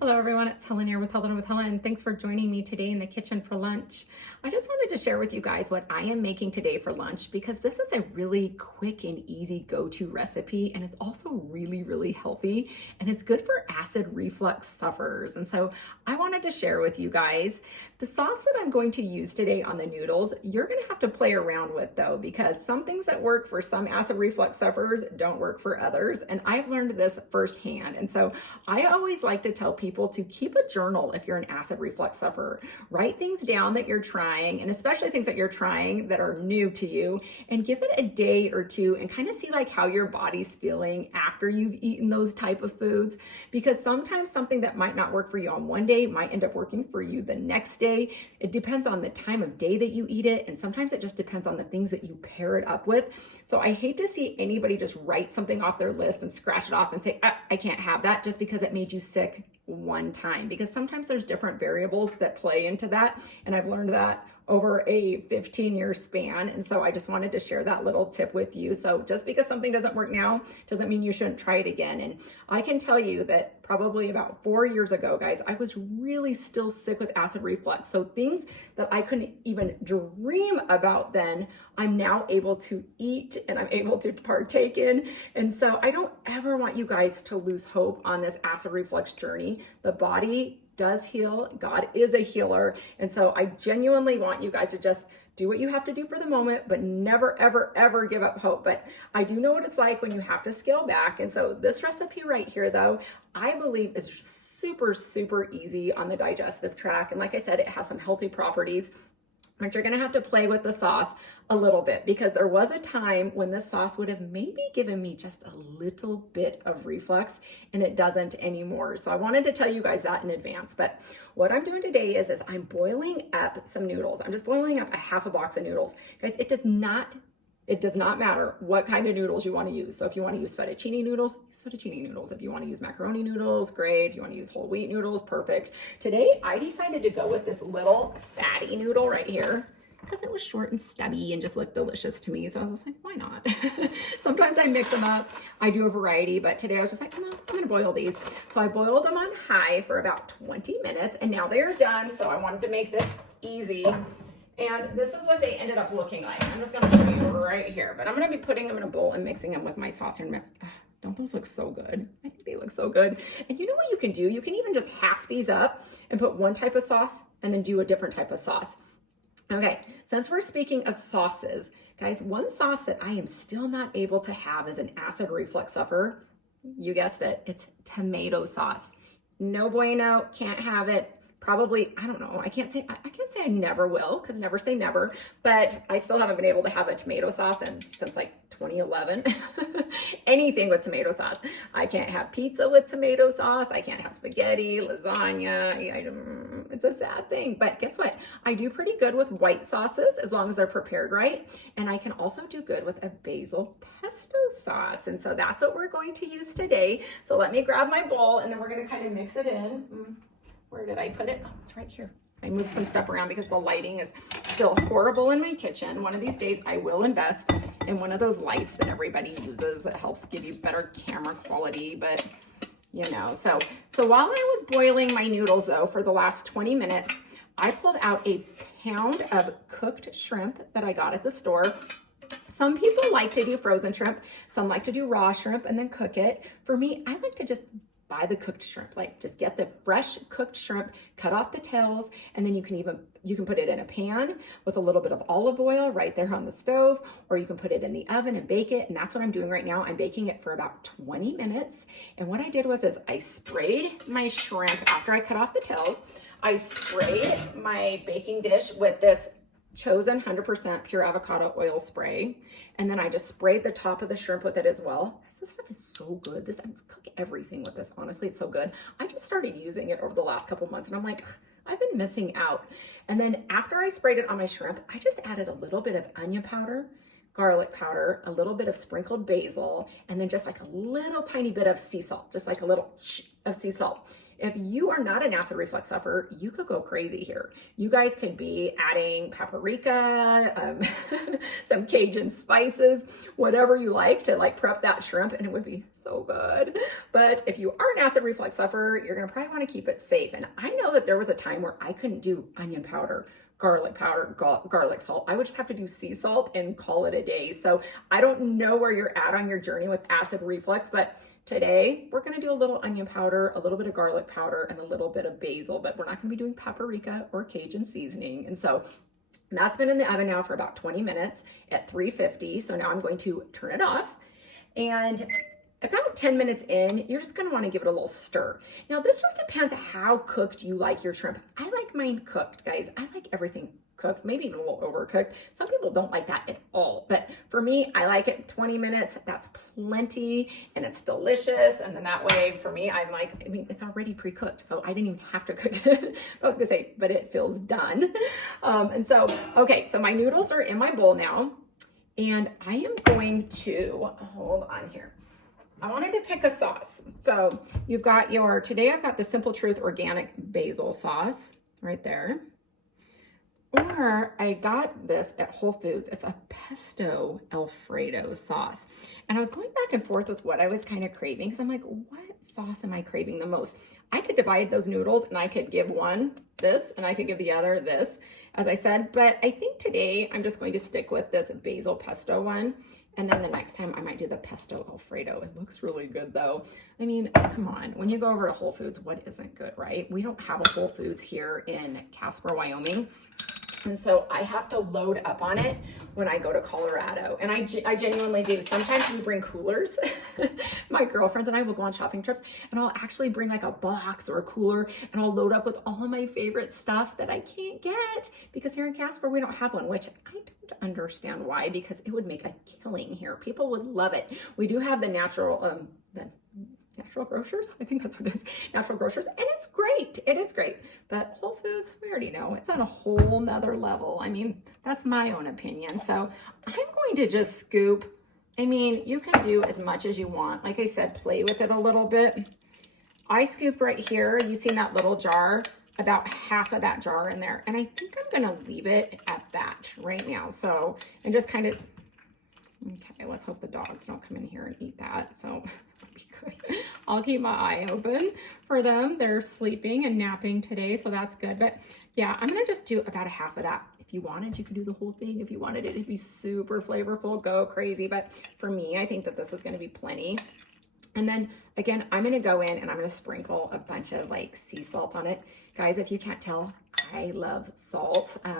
Hello everyone, it's Helen here with Helen. Thanks for joining me today in the kitchen for lunch. I just wanted to share with you guys what I am making today for lunch because this is a really quick and easy go-to recipe, and it's also really healthy, and it's good for acid reflux sufferers. And so I wanted to share with you guys the sauce that I'm going to use today on the noodles. You're gonna have to play around with though, because some things that work for some acid reflux sufferers don't work for others. And I've learned this firsthand. And so I always like to tell people to keep a journal if you're an acid reflux sufferer. Write things down that you're trying, and especially things that you're trying that are new to you, and give it a day or two and kind of see like how your body's feeling after you've eaten those type of foods. Because sometimes something that might not work for you on one day might end up working for you the next day. It depends on the time of day that you eat it, and sometimes it just depends on the things that you pair it up with. So I hate to see anybody just write something off their list and scratch it off and say, I can't have that just because it made you sick one time, because sometimes there's different variables that play into that. And I've learned that over a 15-year span. And so I just wanted to share that little tip with you. So just because something doesn't work now doesn't mean you shouldn't try it again. And I can tell you that probably about 4 years ago, guys, I was really still sick with acid reflux. So things that I couldn't even dream about then, I'm now able to eat and I'm able to partake in. And so I don't ever want you guys to lose hope on this acid reflux journey. The body does heal. God is a healer. And so I genuinely want you guys to just do what you have to do for the moment, but never, ever give up hope. But I do know what it's like when you have to scale back. And so this recipe right here, though, I believe is super easy on the digestive tract. And like I said, it has some healthy properties. But you're gonna have to play with the sauce a little bit, because there was a time when this sauce would have maybe given me just a little bit of reflux, and it doesn't anymore. So I wanted to tell you guys that in advance. But what I'm doing today is I'm boiling up some noodles. I'm just boiling up a half a box of noodles. Guys, it does not matter what kind of noodles you want to use. So if you want to use fettuccine noodles, use fettuccine noodles. If you want to use macaroni noodles, great. If you want to use whole wheat noodles, perfect. Today, I decided to go with this little fatty noodle right here because it was short and stubby and just looked delicious to me. So I was just like, why not? Sometimes I mix them up. I do a variety, but today I was just like, no, I'm going to boil these. So I boiled them on high for about 20 minutes, and now they are done. So I wanted to make this easy. And this is what they ended up looking like. I'm just gonna show you right here, but I'm gonna be putting them in a bowl and mixing them with my sauce here. Don't those look so good? I think they look so good. And you know what you can do? You can even just half these up and put one type of sauce and then do a different type of sauce. Okay, since we're speaking of sauces, guys, one sauce that I am still not able to have as an acid reflux sufferer, you guessed it, it's tomato sauce. No bueno, can't have it. Probably, I don't know, I can't say I never will, because never say never, but I still haven't been able to have a tomato sauce since like 2011. Anything with tomato sauce. I can't have pizza with tomato sauce. I can't have spaghetti, lasagna. It's a sad thing, but guess what? I do pretty good with white sauces as long as they're prepared right. And I can also do good with a basil pesto sauce. And so that's what we're going to use today. So let me grab my bowl, and then we're going to kind of mix it in. Where did I put it? Oh, it's right here. I moved some stuff around because the lighting is still horrible in my kitchen. One of these days I will invest in one of those lights that everybody uses that helps give you better camera quality, but you know. So while I was boiling my noodles though for the last 20 minutes, I pulled out a pound of cooked shrimp that I got at the store. Some people like to do frozen shrimp. Some like to do raw shrimp and then cook it. For me, I like to just buy the cooked shrimp, like just get the fresh cooked shrimp, cut off the tails, and then you can put it in a pan with a little bit of olive oil right there on the stove, or you can put it in the oven and bake it. And that's what I'm doing right now. I'm baking it for about 20 minutes. And what I did was I sprayed my shrimp after I cut off the tails. I sprayed my baking dish with this Chosen 100% pure avocado oil spray. And then I just sprayed the top of the shrimp with it as well. This stuff is so good. I cook everything with this. Honestly, it's so good. I just started using it over the last couple months, and I'm like, I've been missing out. And then after I sprayed it on my shrimp, I just added a little bit of onion powder, garlic powder, a little bit of sprinkled basil, and then just like a little tiny bit of sea salt, just like a little of sea salt. if you are not an acid reflux sufferer, you could go crazy here. You guys could be adding paprika, some Cajun spices, whatever you like to like prep that shrimp, and it would be so good. But if you are an acid reflux sufferer, you're gonna probably wanna keep it safe. And I know that there was a time where I couldn't do onion powder, garlic powder, garlic salt. I would just have to do sea salt and call it a day. So I don't know where you're at on your journey with acid reflux, but today we're gonna do a little onion powder, a little bit of garlic powder, and a little bit of basil, but we're not gonna be doing paprika or Cajun seasoning. And so that's been in the oven now for about 20 minutes at 350. So now I'm going to turn it off, and about 10 minutes in, you're just gonna wanna give it a little stir. Now this just depends how cooked you like your shrimp. I like mine cooked, guys. I like everything cooked, maybe even a little overcooked. Some people don't like that at all, but for me, I like it 20 minutes. That's plenty, and it's delicious. And then that way, for me, I'm like, I mean, it's already pre-cooked, so I didn't even have to cook it. I was gonna say, but it feels done. And so, okay, so my noodles are in my bowl now, and I am going to, hold on here. I wanted to pick a sauce. So you've got your, today I've got the Simple Truth organic basil sauce right there. Or I got this at Whole Foods. It's a pesto Alfredo sauce. And I was going back and forth with what I was kind of craving, because I'm like, what sauce am I craving the most? I could divide those noodles and I could give one this and I could give the other this, as I said. But I think today I'm just going to stick with this basil pesto one. And then the next time I might do the pesto Alfredo. It looks really good though. I mean, come on, when you go over to Whole Foods, what isn't good, right? We don't have a Whole Foods here in Casper, Wyoming. And so I have to load up on it when I go to Colorado. And I genuinely do. Sometimes we bring coolers. My girlfriends and I will go on shopping trips, and I'll actually bring like a box or a cooler, and I'll load up with all of my favorite stuff that I can't get because here in Casper, we don't have one, which I don't understand why, because it would make a killing here. People would love it. We do have the natural grocers. I think that's what it is. Natural grocers. And it's great. It is great. But Whole Foods, we already know it's on a whole nother level. I mean, that's my own opinion. So I'm going to just scoop. I mean, you can do as much as you want. Like I said, play with it a little bit. I scoop right here. You seen that little jar? About half of that jar in there. And I think I'm going to leave it at that right now. So, and just kind of, okay, let's hope the dogs don't come in here and eat that. So good. I'll keep my eye open for them. They're sleeping and napping today, so that's good. But yeah, I'm gonna just do about a half of that. If you wanted, you could do the whole thing. If you wanted it to be super flavorful, go crazy. But for me, I think that this is gonna be plenty. And then again, I'm gonna go in and I'm gonna sprinkle a bunch of like sea salt on it. Guys, if you can't tell, I love salt. I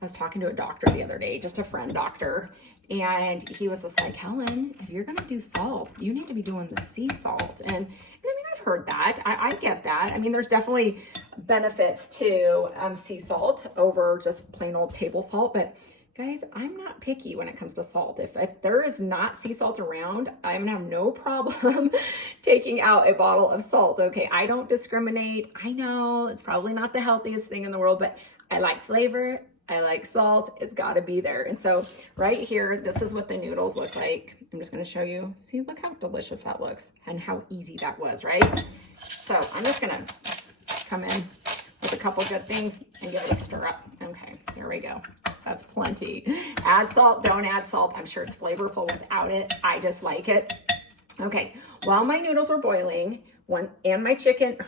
was talking to a doctor the other day, just a friend doctor, and he was just like, Helen, if you're gonna do salt, you need to be doing the sea salt. And I mean, I've heard that. I get that. I mean, there's definitely benefits to sea salt over just plain old table salt. But guys, I'm not picky when it comes to salt. If there is not sea salt around, I'm gonna have no problem taking out a bottle of salt. Okay, I don't discriminate. I know it's probably not the healthiest thing in the world, but I like flavor. I like salt. It's got to be there. And so right here, this is what the noodles look like. I'm just going to show you. See, look how delicious that looks and how easy that was, right? So I'm just going to come in with a couple good things and give it a stir up. Okay, here we go. That's plenty. Add salt, don't add salt. I'm sure it's flavorful without it. I just like it. Okay, while my noodles were boiling, and my chicken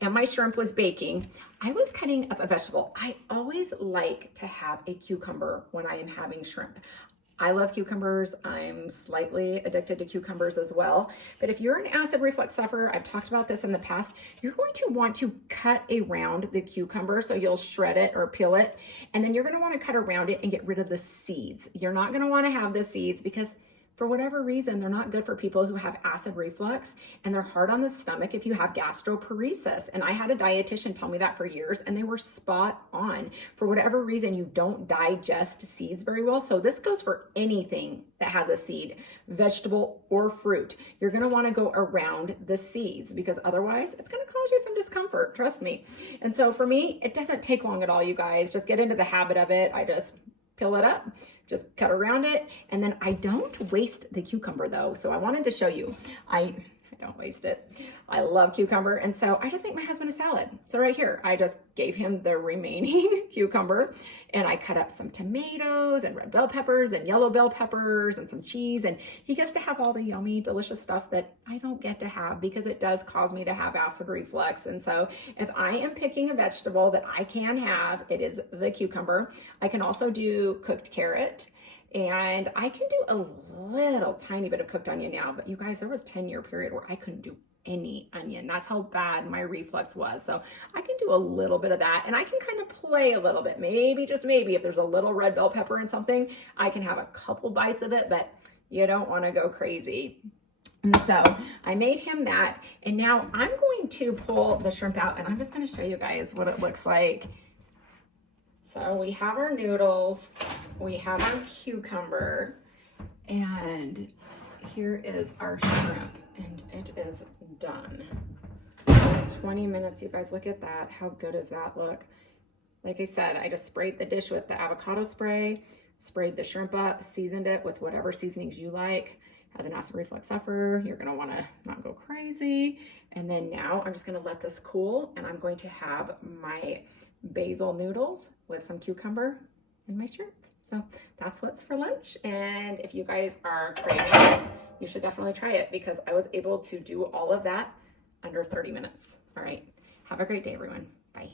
and my shrimp was baking, I was cutting up a vegetable. I always like to have a cucumber when I am having shrimp. I love cucumbers. I'm slightly addicted to cucumbers as well. But if you're an acid reflux sufferer, I've talked about this in the past, you're going to want to cut around the cucumber. So you'll shred it or peel it, and then you're going to want to cut around it and get rid of the seeds. You're not going to want to have the seeds because for whatever reason, they're not good for people who have acid reflux, and they're hard on the stomach if you have gastroparesis. And I had a dietitian tell me that for years, and they were spot on. For whatever reason, you don't digest seeds very well. So this goes for anything that has a seed, vegetable or fruit. You're gonna wanna go around the seeds because otherwise it's gonna cause you some discomfort, trust me. And so for me, it doesn't take long at all, you guys. Just get into the habit of it. I just peel it up, just cut around it, and then I don't waste the cucumber though. So I wanted to show you. I don't waste it. I love cucumber. And so I just make my husband a salad. So right here, I just gave him the remaining cucumber and I cut up some tomatoes and red bell peppers and yellow bell peppers and some cheese. And he gets to have all the yummy, delicious stuff that I don't get to have because it does cause me to have acid reflux. And so if I am picking a vegetable that I can have, it is the cucumber. I can also do cooked carrot. And I can do a little tiny bit of cooked onion now, but you guys, there was a 10-year period where I couldn't do any onion. That's how bad my reflux was. So I can do a little bit of that, and I can kind of play a little bit. Maybe, just maybe, if there's a little red bell pepper in something, I can have a couple bites of it, but you don't want to go crazy. And so I made him that, and now I'm going to pull the shrimp out, and I'm just going to show you guys what it looks like. So we have our noodles, we have our cucumber, and here is our shrimp, and it is done. 20 minutes, you guys, look at that. How good does that look? Like I said, I just sprayed the dish with the avocado spray, sprayed the shrimp up, seasoned it with whatever seasonings you like. As an acid reflux sufferer, you're gonna wanna not go crazy. And then now I'm just gonna let this cool, and I'm going to have my basil noodles with some cucumber and my shrimp. So that's what's for lunch. And if you guys are craving it, you should definitely try it because I was able to do all of that under 30 minutes. All right. Have a great day, everyone. Bye.